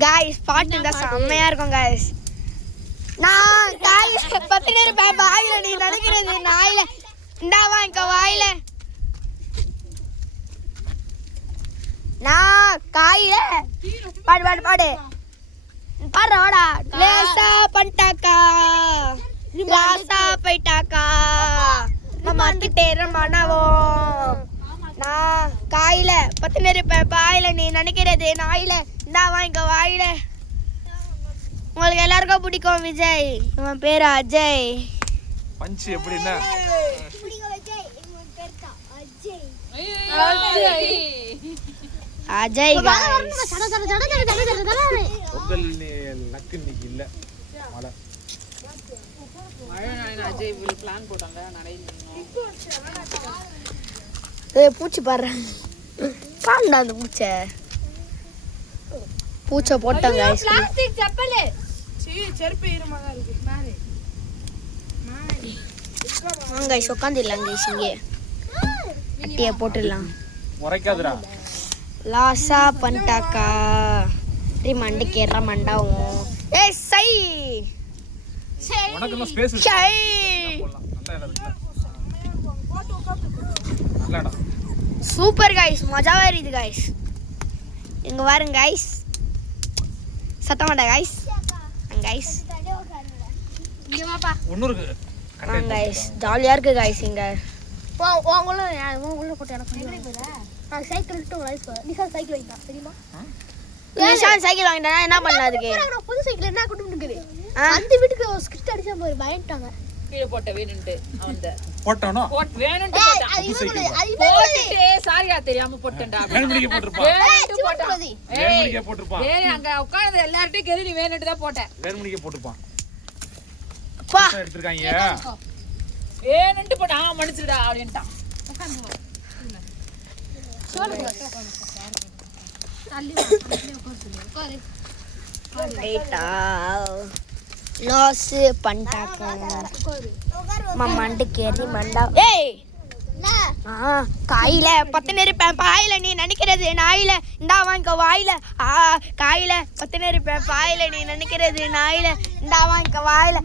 guys பாட்டு தான் செம்மையா இருக்கும் गाइस நான் गाइस பத்தினே பாயில நீ நினைக்கிறது நாயில இந்தாவா இங்க வாயில நான் காயில பாடு பாடு பாடு பாடுறா லேசா பண்ணிட்டாக்கா லாசா போயிட்டாக்கா நம்ம கிட்டேற மனவோ நான் காயில பத்தினே இருப்பேன் பாயில நீ நினைக்கிறது நாயில இந்தாவா இங்க வாயில உங்களுக்கு எல்லாருக்கும் பிடிக்கும் விஜய் இவன் பேரு அஜய் பஞ்ச் எப்படின்னா அஜய் பொங்கல் லக்கு இன்னைக்கு இல்ல மழை பூச்சி பாரு காண்டா அந்த பூச்சை பூச்சை போட்டாங்க பிளாஸ்டிக் செப்பல் செருப்பு ஈரமாக இருக்கு மேலே வாங்க गाइस உட்கார்ந்திடலாம் गाइस இங்கே அட்டியை போட்டுடலாம் முறைக்காதடா லாசா பண்ணிட்டாக்கா ரிமண்டுக்கு ஏற மண்டாவும் ஏய் சை உனக்கு ஸ்பேஸ் இருக்கு சை நல்லடா சூப்பர் गाइस மஜாவா இருக்குது गाइस இங்க வாருங்க गाइस சத்தம் வேண்டாம் गाइस गाइस இங்க வாப்பா ஒண்ணு இருக்கு गाइस ஜாலியா இருக்கு गाइस இங்க உள்ள போட்டு எனக்கு நான் சைக்கிள் விட்டு ரைஸ் நிஷான் சைக்கிள் வாங்கிட்டா தெரியுமா நிஷான் சைக்கிள் வாங்கிட்டா என்ன பண்ணலாம் அதுக்கு புது சைக்கிள் என்ன கொடுத்துருக்கு அந்த வீட்டுக்கு ஸ்கிரிப்ட் அடிச்சா போய் பயந்துட்டாங்க கீழே போட்ட வேணும்ட்டு அவன்ட போட்டானோ போட் வேணும்ட்டு போட்டே சாரியா தெரியாம போட்டேன்டா வேணும்னிக்கே போட்டுருப்பான் வேணும்னிக்கே ஏய் போட்டுருப்பான் ஏய் அங்க உட்கார்ந்து எல்லார்ட்டையும் கேளு நீ வேணும்ட்டு தான் போட்ட வேணும்னிக்கே போட்டுருப்பான் பா எடுத்துட்டாங்க வேணும்ட்டு போட்டா மன்னிச்சுடா அப்படின்ட்டான் உட்கார்ந்து ரைட்டா லாஸ் பண்ணிட்டாக்கா மம்மாண்டு கேரி மண்டா ஏய் காயில பத்து இருப்பேன் பாயில நீ நினைக்கிறது நாயில இந்தா வாங்க வாயில காயில பத்து இருப்பேன் பாயில நீ நினைக்கிறது நாயில இந்தா வாங்க வாயில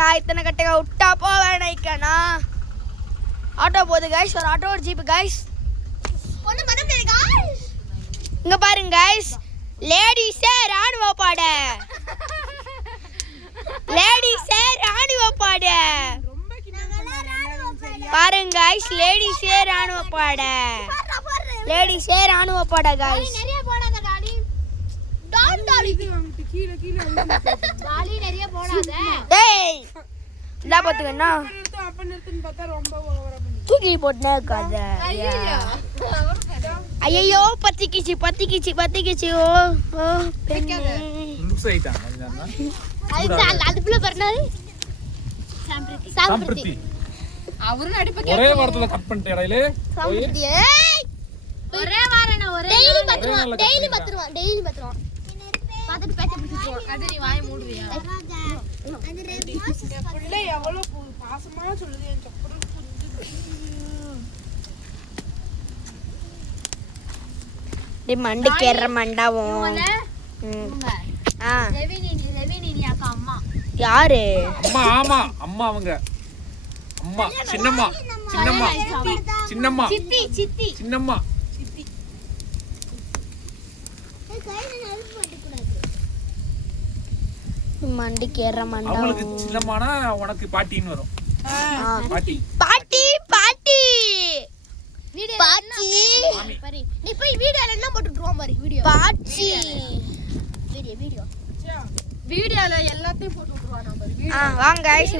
காய்த்தனை கட்டை விட்டா போவேனா ஆட்டோ போகுது गाइस ஒரு ஆட்டோ ஒரு ஜீப் गाइस இங்க பாருங்க गाइस லேடிஸே ராணுவ பாட லேடிஸே ராணுவ பாட பாருங்க गाइस லேடிஸே ராணுவ பாட லேடிஸே ராணுவ பாட गाइस நிறைய போடாத டாடி டான் டாடி கீழ கீழ டாடி நிறைய போடாத டேய் இதா பாத்துக்கன்னா அப்ப நிறுத்துன்னு பார்த்தா ரொம்ப ஓவரா பண்ணி தூக்கி போட்டுனே இருக்காத ஐயோ பத்திக்கிச்சு ஓ லூஸ் ஆயிட்டான் அதுக்குள்ள பர்னாரு சாம்பிரதி அவரு நடிப்பு ஒரே வாரத்துல கட் பண்ணிட்டே இடையில ஒரே வாரன ஒரே டெய்லி பத்துருவான் பாத்துட்டு பேச்ச பிடிச்சிடுவான் அது நீ வாயை மூடுவியா அந்த புள்ள எவ்வளவு பாசமா சொல்லுது என் சப்பரம் மண்டு கேற மண்டாவும் ரெவினி அக்கா அம்மா யாரு அம்மா ஆமா அம்மா அவங்க அம்மா சின்னம்மா சித்தி சின்னம்மா மண்டு கேற மண்டாவும் அவங்களுக்கு சின்னம்மானா உனக்கு பாட்டின்னு வரும் பாட்டி பாட்டி பாட்டி மாமி நீ போய் வீடியோல என்ன போட்டுடுவோம் பாரு வீடியோ பாட்டி வீடியோல எல்லாத்தையும் போட்டு விட்டுருவான் பாரு வாங்க गाइस